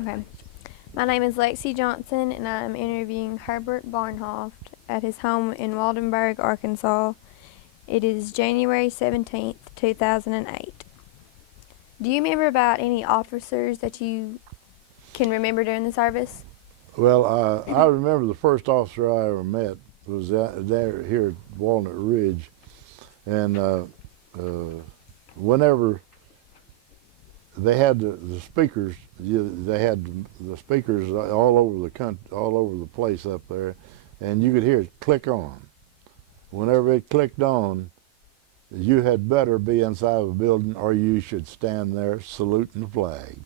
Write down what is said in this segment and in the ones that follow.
Okay. My name is Lexi Johnson, and I'm interviewing Herbert Bornhoft at his home in Waldenburg, Arkansas. It is January 17th, 2008. Do you remember about any officers that you can remember during the service? Well, I remember the first officer I ever met was there here at Walnut Ridge, and whenever they had the speakers, they had the speakers all over the country, all over the place up there, and you could hear it click on. Whenever it clicked on, you had better be inside of a building, or you should stand there saluting the flag.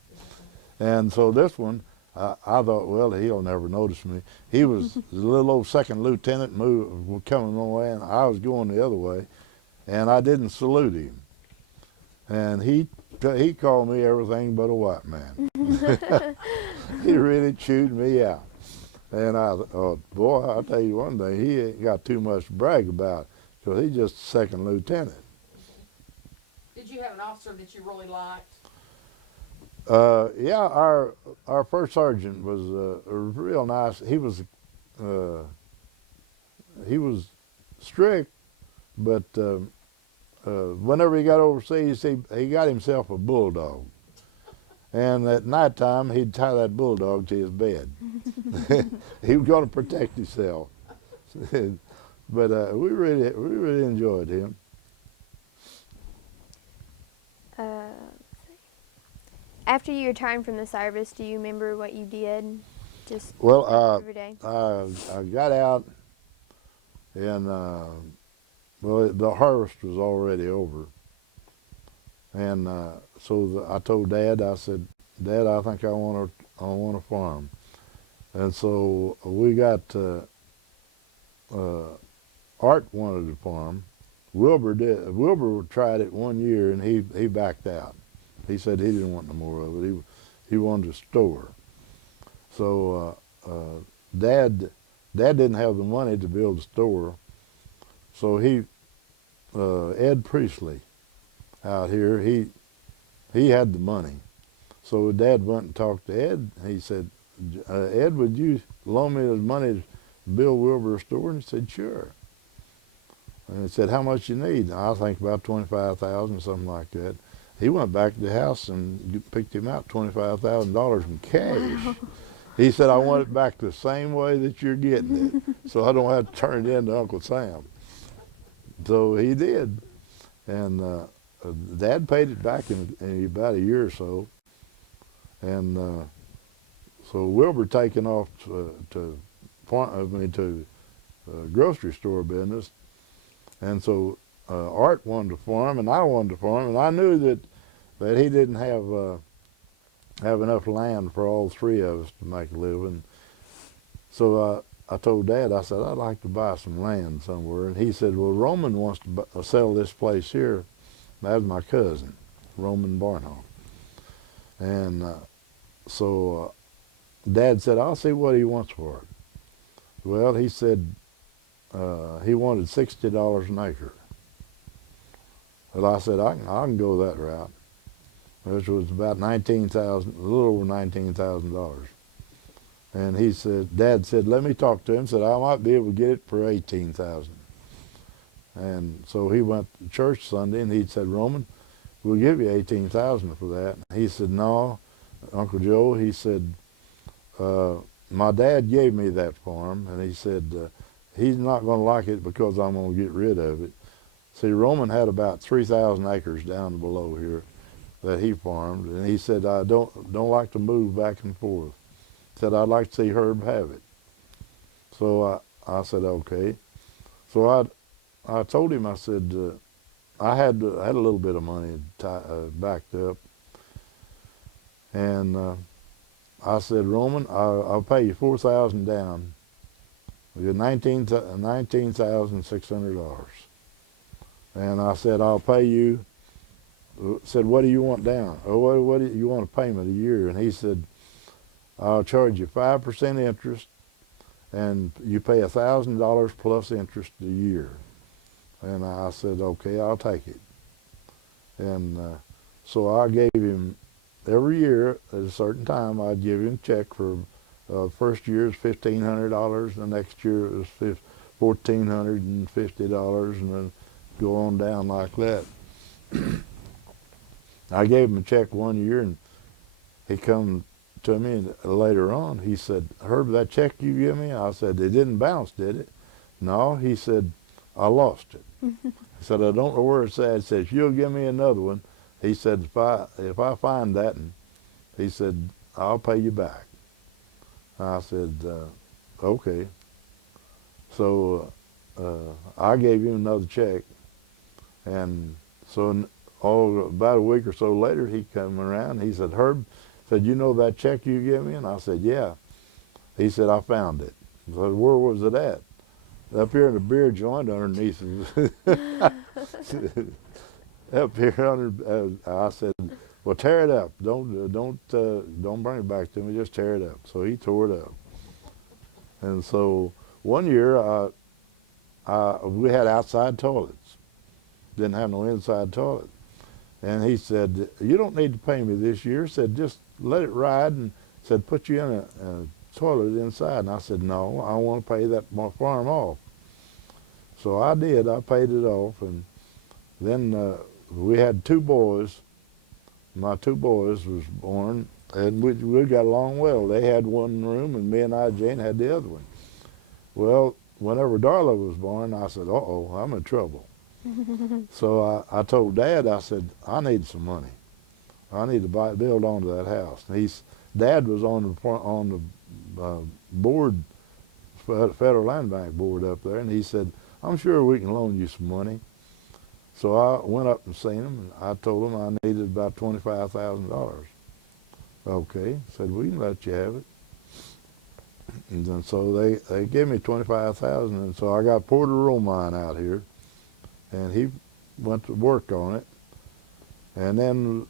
And so this one, I thought, well, he'll never notice me. He was the little old second lieutenant coming my way, and I was going the other way, and I didn't salute him. And he called me everything but a white man. He really chewed me out. And I thought, boy, I'll tell you one thing, he ain't got too much to brag about, because he's just a second lieutenant. Did you have an officer that you really liked? Yeah, our first sergeant was real nice. He was strict, but whenever he got overseas, he got himself a bulldog. And at nighttime, he'd tie that bulldog to his bed. He was going to protect himself. But we really enjoyed him. After you returned from the service, do you remember what you did? Just Well, every day. I got out, and well, the harvest was already over. And so I told Dad, I said, Dad, I think I want a farm. And so we got Art wanted a farm. Wilbur did. Wilbur tried it one year, and he backed out. He said he didn't want no more of it. He wanted a store. So Dad didn't have the money to build a store. So Ed Priestley out here, he had the money. So Dad went and talked to Ed. He said, Ed, would you loan me the money to build Wilbur a store? And he said, sure. And he said, how much you need? I think about $25,000, something like that. He went back to the house and picked him out $25,000 in cash. Wow. He said, I want it back the same way that you're getting it, so I don't have to turn it in to Uncle Sam. So he did. And Dad paid it back in about a year or so. And so Wilbur taken off to grocery store business. And so Art wanted to farm, and I wanted to farm, and I knew that he didn't have enough land for all three of us to make a living. So I told Dad, I said, I'd like to buy some land somewhere. And he said, well, Roman wants to sell this place here. That was my cousin, Roman Bornhoft. And so Dad said, I'll see what he wants for it. Well, he said he wanted $60 an acre. Well, I said, I can go that route, which was about a little over $19,000. And he said, Dad said, let me talk to him. Said, I might be able to get it for $18,000. And so he went to church Sunday, and he said, Roman, we'll give you $18,000 for that. He said, no, Uncle Joe, he said, my dad gave me that farm, and he said, he's not going to like it because I'm going to get rid of it. See, Roman had about 3,000 acres down below here that he farmed, and he said, I don't like to move back and forth. Said, I'd like to see Herb have it. So I said, okay. So I told him, I said, I had a little bit of money backed up, and I said, Roman, I'll pay you $4,000 down. We got $19,600. And I said, I'll pay you. Said, what do you want down? Or what do you want a payment a year? And he said, I'll charge you 5% interest, and you pay $1,000 plus interest a year. And I said, okay, I'll take it. And so I gave him every year at a certain time I'd give him a check for first year is $1,500, the next year it was $1,450, and then go on down like that. I gave him a check one year, and he come to me and later on. He said, "Herb, that check you give me?" I said, "It didn't bounce, did it?" "No." He said, "I lost it." He said, "I don't know where it's at." He said, "If you'll give me another one," he said, if I find that, and he said, "I'll pay you back." I said, "Okay." So I gave him another check, and so about a week or so later, he come around. He said, "Herb," said, "you know that check you give me?" And I said, "Yeah." He said, "I found it." I said, "Where was it at?" "Up here in the beer joint underneath." Up here under. I said, "Well, tear it up. Don't bring it back to me. Just tear it up." So he tore it up. And so one year, we had outside toilets. Didn't have no inside toilet. And he said, "You don't need to pay me this year." Said, "Just let it ride," and said, "Put you in a toilet inside." And I said, "No, I want to pay that farm off." So I did. I paid it off, and then we had two boys. My two boys was born, and we got along well. They had one room, and me and Jane had the other one. Well, whenever Darla was born, I said, "Uh-oh, I'm in trouble." So I told Dad, I said, "I need some money. I need to build onto that house." And Dad was on the board, Federal Land Bank board up there, and he said, "I'm sure we can loan you some money." So I went up and seen him, and I told him I needed about $25,000. "Okay," said, "we can let you have it." And then so they gave me $25,000, and so I got Porter Romine out here, and he went to work on it. And then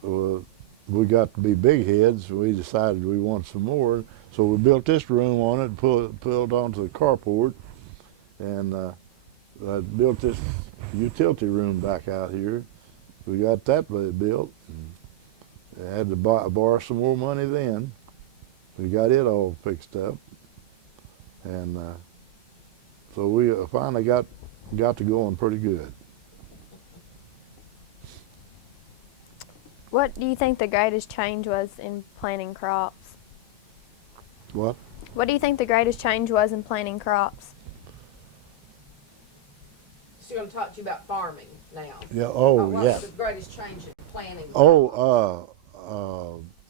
we got to be big heads. We decided we wanted some more, so we built this room on it, pulled onto the carport, and built this utility room back out here. We got that built. And had to borrow some more money then. We got it all fixed up, and so we finally got to going pretty good. What do you think the greatest change was in planting crops? What? What do you think the greatest change was in planting crops? So I'm going to talk to you about farming now. Yeah. What Yeah. was the greatest change in planting?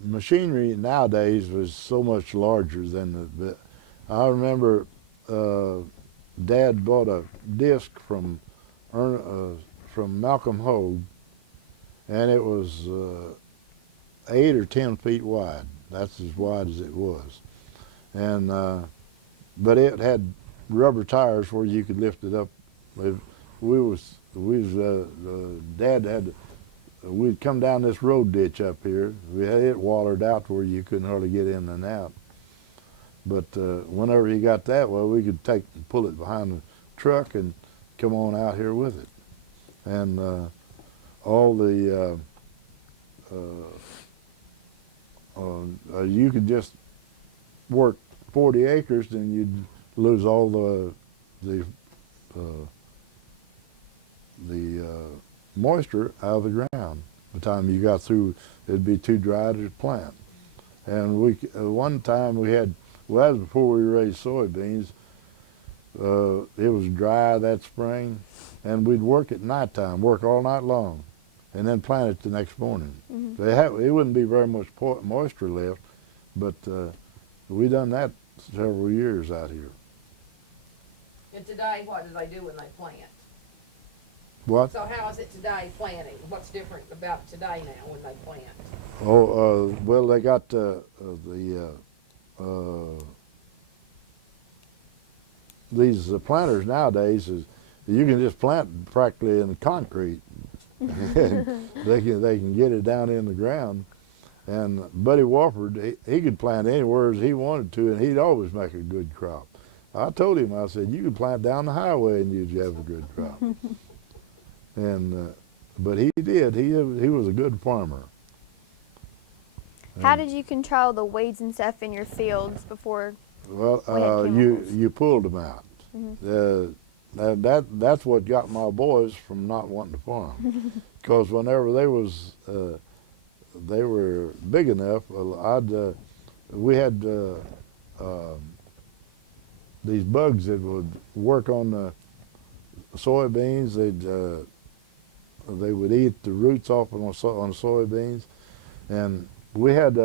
Machinery nowadays was so much larger than I remember Dad bought a disc from Malcolm Hogue, and it was 8 or 10 feet wide. That's as wide as it was, and but it had rubber tires where you could lift it up. Dad had. We'd come down this road ditch up here. We had it watered out where you couldn't hardly get in and out. But whenever you got that, well, we could pull it behind the truck and come on out here with it. And all the you could just work 40 acres, then you'd lose all the moisture out of the ground. By the time you got through, it'd be too dry to plant. And one time we had, well, that was before we raised soybeans. It was dry that spring, and we'd work at nighttime, work all night long, and then plant it the next morning. Mm-hmm. It wouldn't be very much moisture left, but we done that several years out here. And today, what do they do when they plant? What? So how is it today planting? What's different about today now when they plant? Well, they got these planters nowadays. You can just plant practically in concrete. They can get it down in the ground. And Buddy Wofford, he could plant anywhere as he wanted to, and he'd always make a good crop. I told him, I said, you could plant down the highway and you'd have a good crop. And but he did. He was a good farmer. How And, did you control the weeds and stuff in your fields before well, we had chemicals? you pulled them out. Mhm. That's what got my boys from not wanting to farm. Because whenever they were big enough, we had these bugs that would work on the soybeans. They would eat the roots off on the soybeans, and we had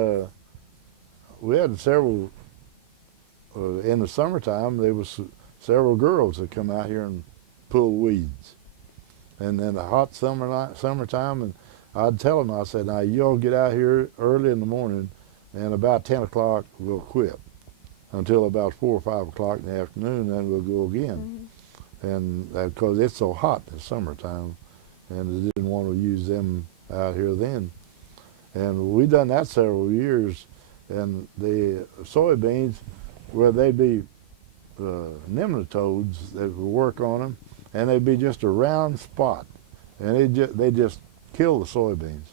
several in the summertime. There was several girls that come out here and pull weeds, and then the hot summertime, and I'd tell them, I said, now you all get out here early in the morning, and about 10 o'clock we'll quit until about 4 or 5 o'clock in the afternoon, then we'll go again. And because it's so hot in the summertime, and they didn't want to use them out here then. And we done that several years, and the soybeans, where they'd be nematodes that would work on them, and they'd be just a round spot, and they just kill the soybeans.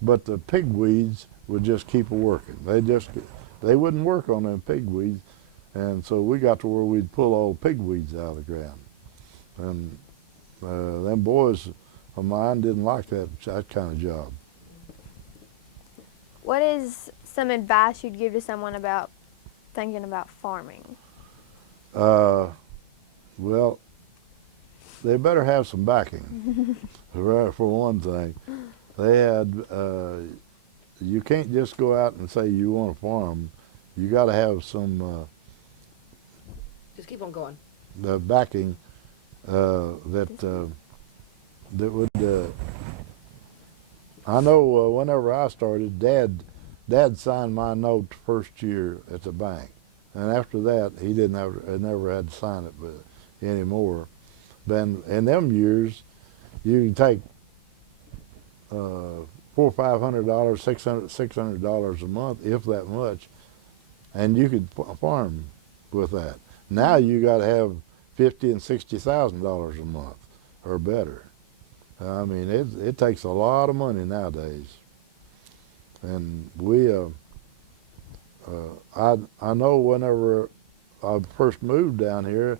But the pigweeds would just keep working. They wouldn't work on them pigweeds, and so we got to where we'd pull all the pigweeds out of the ground. And them boys of mine didn't like that kind of job. What is some advice you'd give to someone about thinking about farming? Well, they better have some backing, right, for one thing. They had, you can't just go out and say you want to farm. You got to have some Just keep on going. backing that would. I know whenever I started, Dad signed my note the first year at the bank, and after that he never had to sign it anymore. Then in them years, you can take $400 or $500, $600 a month, if that much, and you could farm with that. Now you got to have $50,000 and $60,000 a month or better. I mean, it takes a lot of money nowadays. And I know whenever I first moved down here,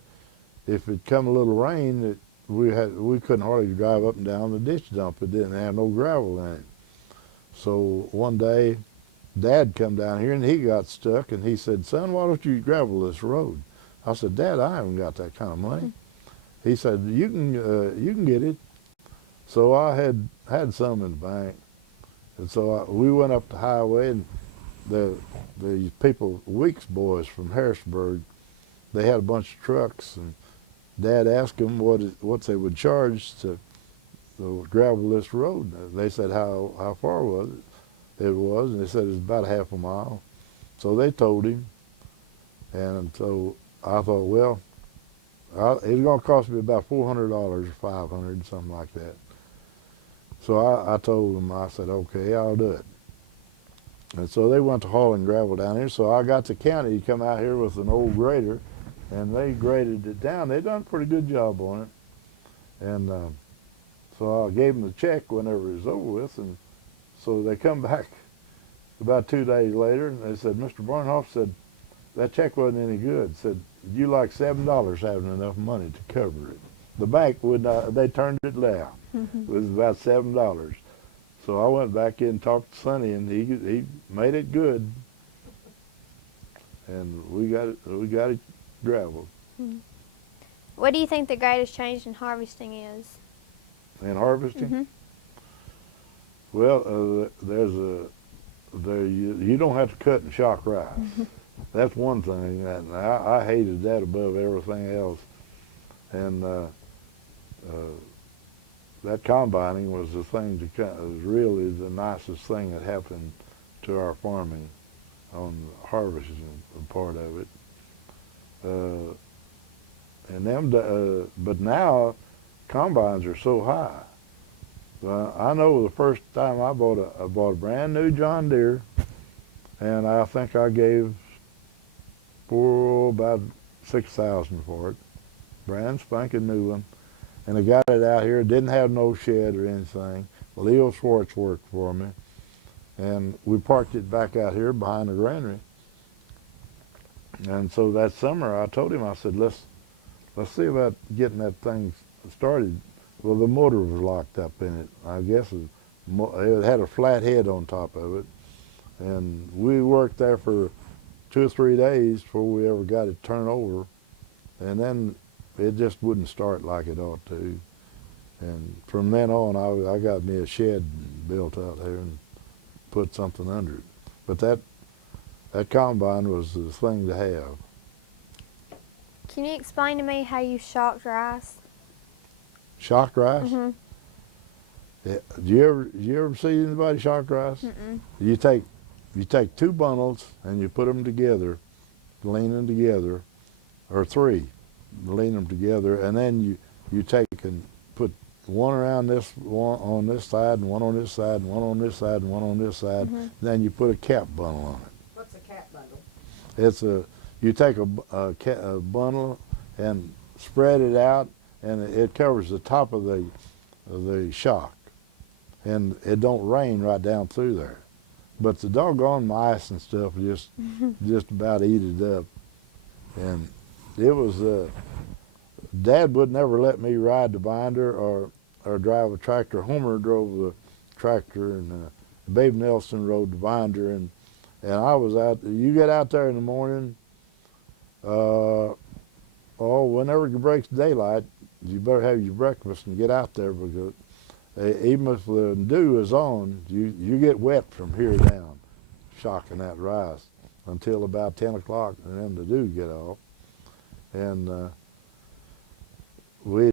if it come a little rain, we couldn't hardly drive up and down the ditch dump. It didn't have no gravel in it. So one day, Dad come down here and he got stuck, and he said, "Son, why don't you gravel this road?" I said, "Dad, I haven't got that kind of money." He said, you can get it." So I had some in the bank, and so we went up the highway, and the people, Weeks boys from Harrisburg, they had a bunch of trucks, and Dad asked them what they would charge to gravel this road. They said how far was it? It was, and they said it was about half a mile. So they told him, and so I thought, well, it's going to cost me about $400 or $500, something like that. So I told them, I said, okay, I'll do it. And so they went to hauling gravel down here. So I got the county to come out here with an old grader, and they graded it down. They done a pretty good job on it. And so I gave them the check whenever it was over with. And so they come back about 2 days later, and they said, "Mr. Bornhoft said, that check wasn't any good. Said, you like $7 having enough money to cover it." The bank would not, they turned it down. It was about $7. So I went back in and talked to Sonny, and he made it good, and we got it graveled. What do you think the greatest change in harvesting is? And harvesting, well, you don't have to cut and shock rice. That's one thing, and I hated that above everything else. And that combining was the thing was really the nicest thing that happened to our farming on the harvesting part of it. But now combines are so high. I know the first time I bought a brand new John Deere, and I think I gave about $6,000 for it, brand spanking new one. And I got it out here. Didn't have no shed or anything. Leo Schwartz worked for me, and we parked it back out here behind the granary. And so that summer I told him, I said, let's see about getting that thing started. Well, the motor was locked up in it. I guess it had a flat head on top of it. And we worked there for 2 or 3 days before we ever got it turned over. And then it just wouldn't start like it ought to. And from then on, I got me a shed built out there and put something under it. But that combine was the thing to have. Can you explain to me how you shocked rice? Shocked rice? Mm-hmm. Yeah. Do you ever see anybody shock rice? Mm-mm. You take 2 bundles and you put them together, lean them together, or 3, lean them together, and then you take and put one around this one on this side, and one on this side, and one on this side, and one on this side. Mm-hmm. Then you put a cap bundle on it. What's a cat bundle? You take a bundle and spread it out, and it covers the top of the shock, and it don't rain right down through there. But the doggone mice and stuff just about eat it up. And it was Dad would never let me ride the binder or drive a tractor. Homer drove the tractor, and Babe Nelson rode the binder, and I was out. You get out there in the morning. Whenever it breaks daylight, you better have your breakfast and get out there, because even if the dew is on, you get wet from here down, shocking that rice until about 10 o'clock, and then the dew get off. And we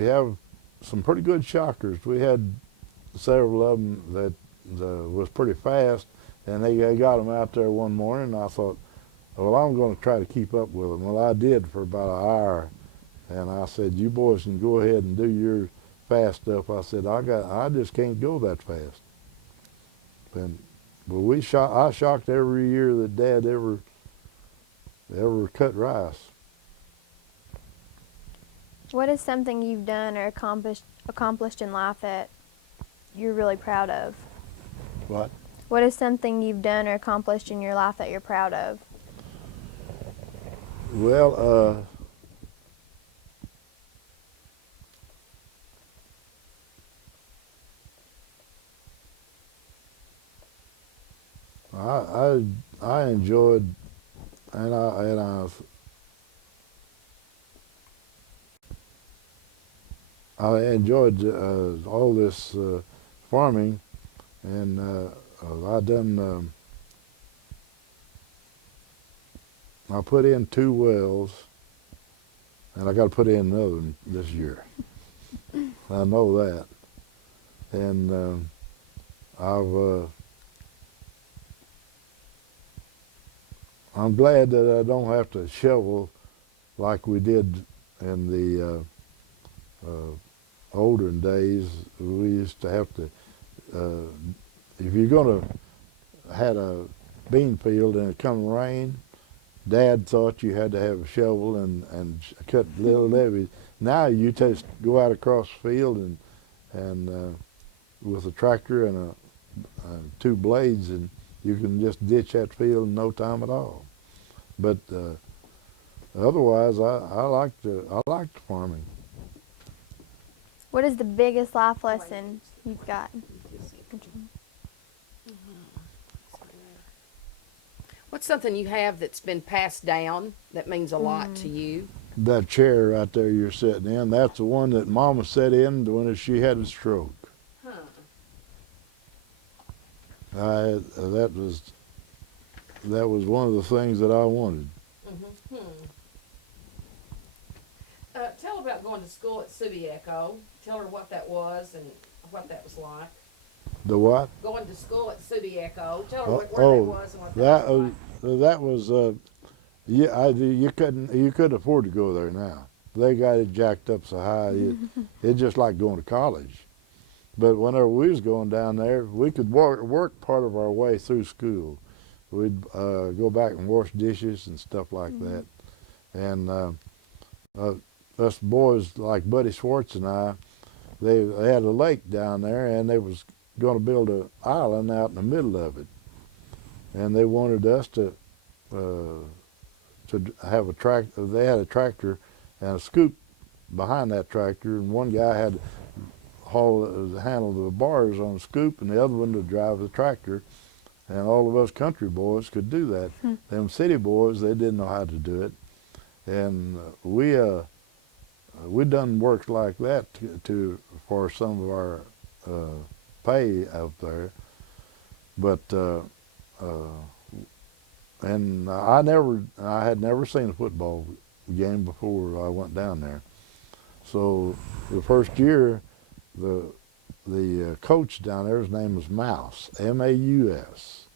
have some pretty good shockers. We had several of them that was pretty fast, and they got them out there one morning, and I thought, well, I'm going to try to keep up with them. Well, I did for about an hour, and I said, you boys can go ahead and do your fast stuff. I said, I just can't go that fast. But I shocked every year that Dad ever cut rice. What is something you've done or accomplished in life that you're really proud of? What? What is something you've done or accomplished in your life that you're proud of? Well, I enjoyed, and I enjoyed all this farming, and I done. I put in 2 wells, and I got to put in another one this year. I know that, and I'm glad that I don't have to shovel like we did in the older days. We used to have to, if you're going to had a bean field and it come rain, Dad thought you had to have a shovel and cut little levees. Now you just go out across the field and with a tractor and 2 blades, and you can just ditch that field in no time at all. But otherwise, I liked farming. What is the biggest life lesson you've gotten? What's something you have that's been passed down that means a lot to you? That chair right there you're sitting in, that's the one that Mama sat in when she had a stroke. Huh. That was one of the things that I wanted. Mm-hmm. Tell her about going to school at Subiaco. Tell her what that was and what that was like. The what? Going to school at Subiaco. Tell her where that was and what that was like. that was you couldn't afford to go there now. They got it jacked up so high, it's just like going to college. But whenever we was going down there, we could work part of our way through school. We'd go back and wash dishes and stuff like that. And us boys like Buddy Schwartz and I, they had a lake down there, and there was going to build an island out in the middle of it, and they wanted us to have a tractor. They had a tractor and a scoop behind that tractor, and one guy had to handle the bars on the scoop, and the other one to drive the tractor. And all of us country boys could do that. Them city boys, they didn't know how to do it, and we done work like that for some of our pay out there. But and I had never seen a football game before I went down there. So the first year, the coach down there, his name was Mouse, M-A-U-S,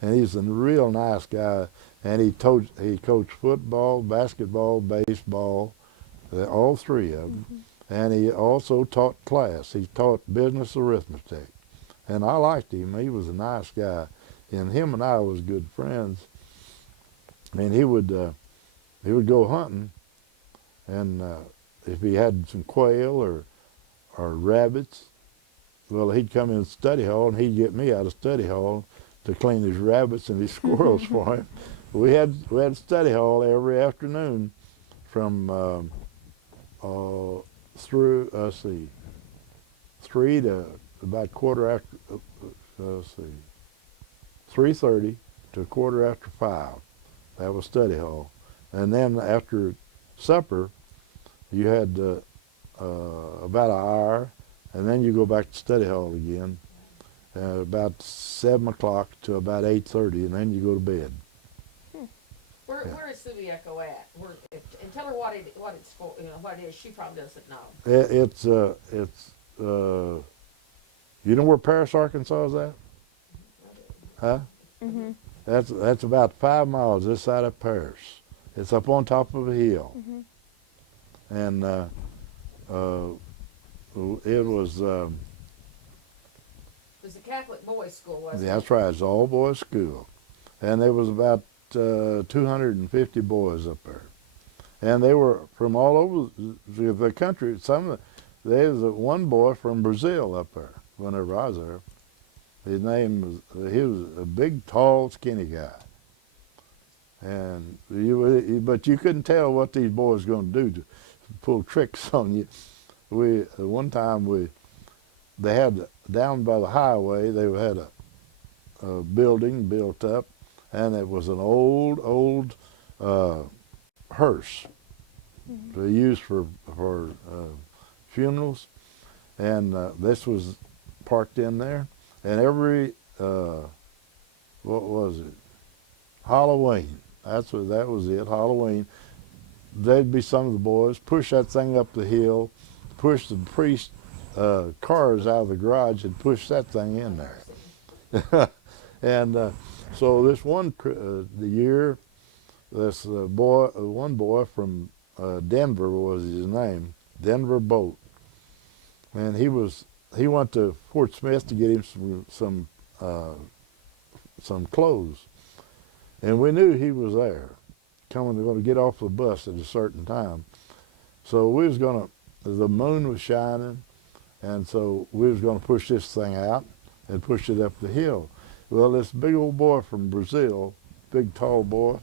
and he's a real nice guy. And he coached football, basketball, baseball, all three of them. And he also taught class. He taught business arithmetic, and I liked him. He was a nice guy, and him and I was good friends. And he would go hunting, and if he had some quail or rabbits, well, he'd come in study hall, and he'd get me out of study hall to clean his rabbits and his squirrels for him. We had study hall every afternoon from through 3 to about quarter after 3:30 to a quarter after 5. That was study hall, and then after supper, you had about an hour, and then you go back to study hall again, about 7 o'clock to about 8:30, and then you go to bed. Where is Subiaco at? And tell her what it's for. What it is. She probably doesn't know. It's you know where Paris, Arkansas is at? Huh? Mhm. That's about 5 miles this side of Paris. It's up on top of a hill, and it was. It was a Catholic boys' school, wasn't it? That's right. It's an all boys school, and there was about 250 boys up there, and they were from all over the country. There was one boy from Brazil up there. Whenever I was there, his name was. He was a big, tall, skinny guy, and but you couldn't tell what these boys were going to do to pull tricks on you. One time they had down by the highway. They had a building built up, and it was an old hearse they used for funerals, and this was parked in there. And every what was it? Halloween. That was it. Halloween. There'd be some of the boys push that thing up the hill, push the priest cars out of the garage, and push that thing in there. And so this the year, this one boy from Denver was his name, Denver Boat, and he went to Fort Smith to get him some clothes, and we knew he was there, going to get off the bus at a certain time. So the moon was shining, and so we was gonna push this thing out and push it up the hill. Well, this big old boy from Brazil, big tall boy,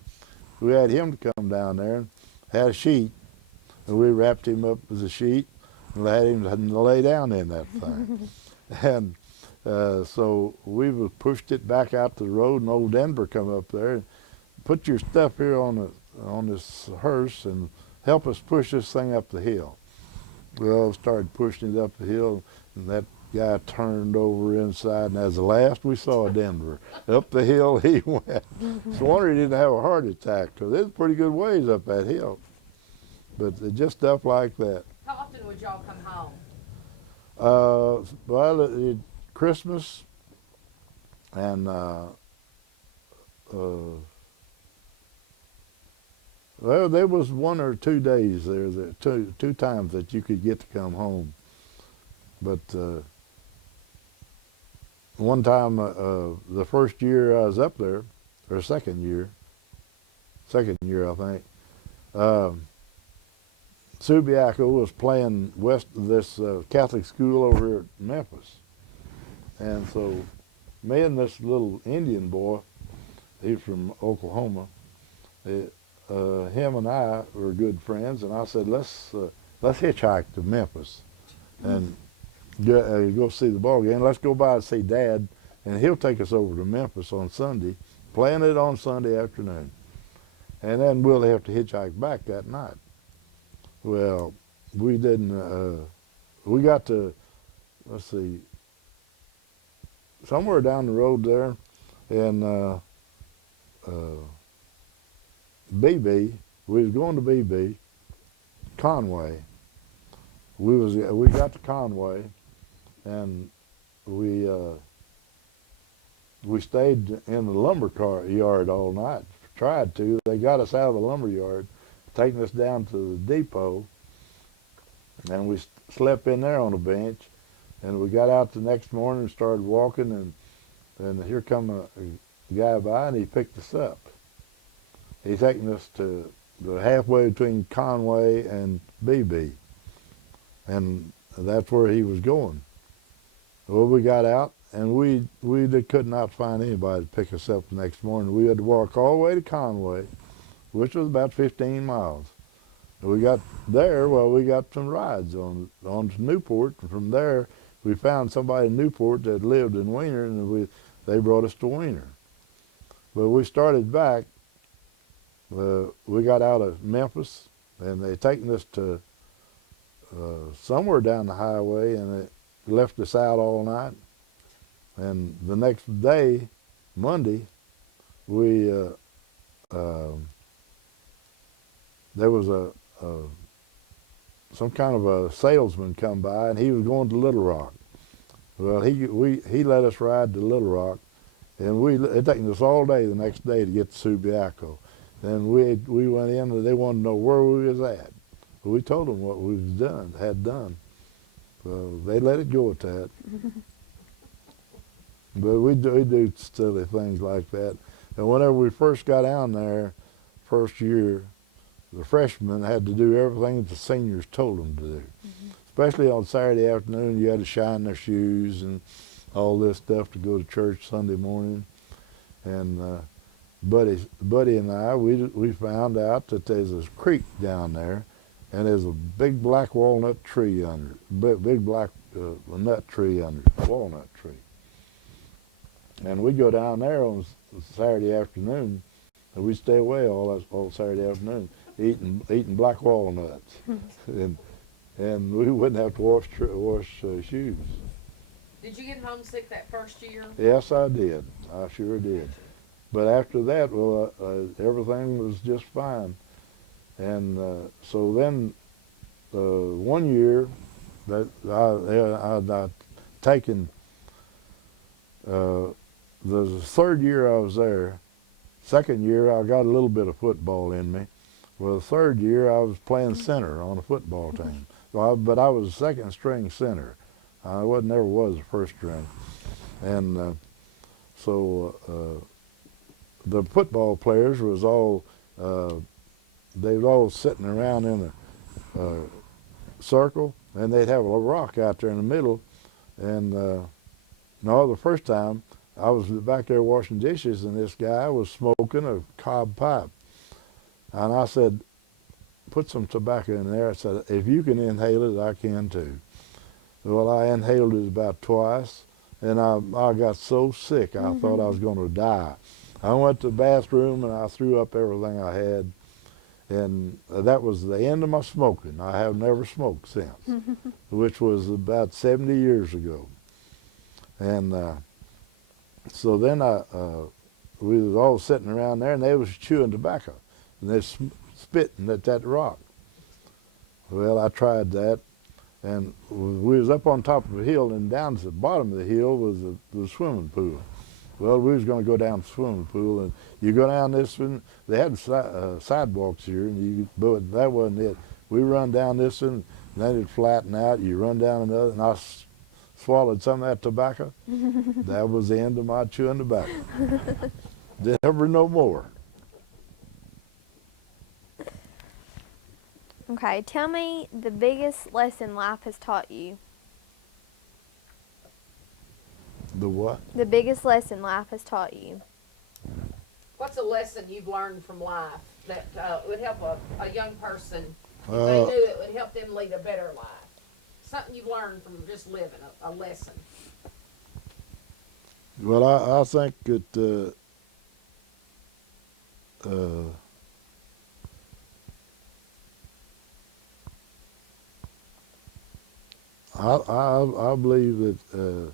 we had him to come down there and had a sheet, and we wrapped him up with a sheet and had him lay down in that thing. And so we pushed it back out to the road, and old Denver come up there and put your stuff here on this hearse and help us push this thing up the hill. Well, started pushing it up the hill, and that guy turned over inside, and as the last we saw of Denver, up the hill he went. It's a wonder he didn't have a heart attack, because it was pretty good ways up that hill. But just stuff like that. How often would y'all come home? Well, Christmas and well, there was 1 or 2 days there, two times that you could get to come home. But one time, the first year I was up there, or second year I think, Subiaco was playing west of this Catholic school over at Memphis. And so me and this little Indian boy, he's from Oklahoma, him and I were good friends, and I said, let's hitchhike to Memphis and go see the ball game. Let's go by and see Dad, and he'll take us over to Memphis on Sunday, playing it on Sunday afternoon. And then we'll have to hitchhike back that night. Well, we didn't, we got to, let's see, somewhere down the road there in BB, we was going to BB, Conway. We got to Conway, and we stayed in the lumber car yard all night. Tried to. They got us out of the lumber yard, taking us down to the depot, and we slept in there on a bench. And we got out the next morning and started walking, and here come a guy by, and he picked us up. He's taking us to the halfway between Conway and BB, and that's where he was going. Well, we got out, and we could not find anybody to pick us up the next morning. We had to walk all the way to Conway, which was about 15 miles. And we got there, well, we got some rides on to Newport, and from there we found somebody in Newport that lived in Wiener, and they brought us to Wiener. But we started back. We got out of Memphis, and they taken us to somewhere down the highway, and it left us out all night. And the next day, Monday, there was some kind of a salesman come by, and he was going to Little Rock. Well, he let us ride to Little Rock, and it taken us all day the next day to get to Subiaco. Then we went in, and they wanted to know where we was at. But we told them what we had done. So they let it go at that. But we do silly things like that. And whenever we first got down there, first year, the freshmen had to do everything that the seniors told them to do. Especially on Saturday afternoon, you had to shine their shoes and all this stuff to go to church Sunday morning. And Buddy and I, we found out that there's a creek down there, and there's a big black walnut tree under it, big black nut tree under it, walnut tree. And we go down there on Saturday afternoon, and we stay away all Saturday afternoon, eating black walnuts, and we wouldn't have to wash shoes. Did you get homesick that first year? Yes, I did. I sure did. But after that, well, everything was just fine. And so then, one year that I'd taken. The third year I was there, second year I got a little bit of football in me. Well, the third year I was playing center on a football team. But I was a second string center. I never was a first string. And so the football players was all, they were all sitting around in a circle, and they'd have a rock out there in the middle. And no, the first time, I was back there washing dishes, and this guy was smoking a cob pipe. And I said, put some tobacco in there. I said, if you can inhale it, I can too. Well, I inhaled it about twice, and I got so sick I thought I was going to die. I went to the bathroom, and I threw up everything I had. And that was the end of my smoking. I have never smoked since, which was about 70 years ago. And so then we was all sitting around there, and they was chewing tobacco, and they spitting at that rock. Well, I tried that, and we was up on top of a hill, and down to the bottom of the hill was the swimming pool. Well, we was going to go down the swimming pool, and you go down this one. They had sidewalks here, but that wasn't it. We run down this one, and then it'd flatten out. You run down another, and I swallowed some of that tobacco. That was the end of my chewing tobacco. Never no more. Okay, tell me the biggest lesson life has taught you. The what? The biggest lesson life has taught you. What's a lesson you've learned from life that would help a young person if they Uh, knew it would help them lead a better life? Something you've learned from just living, a lesson. well, I think that uh, I believe that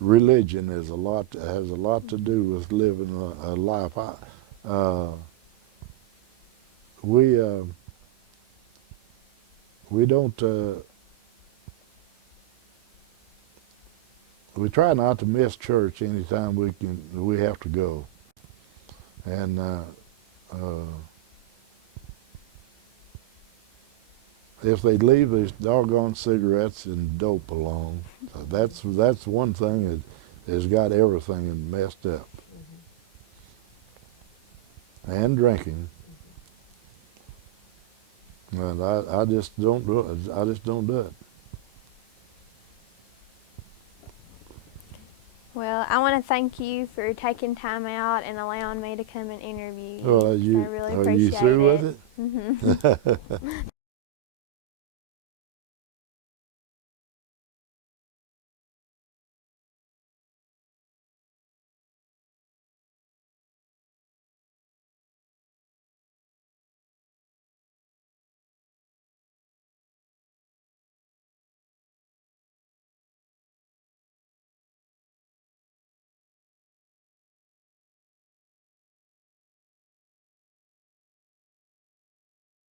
religion has a lot to do with living a life. Uh, we uh, we don't we try not to miss church anytime we have to go, and uh, if they leave these doggone cigarettes and dope alone, that's one thing that has got everything messed up. And drinking, and I just don't do it. I just don't do it. Well, I want to thank you for taking time out and allowing me to come and interview you. Well, I really are you appreciate through it. with it?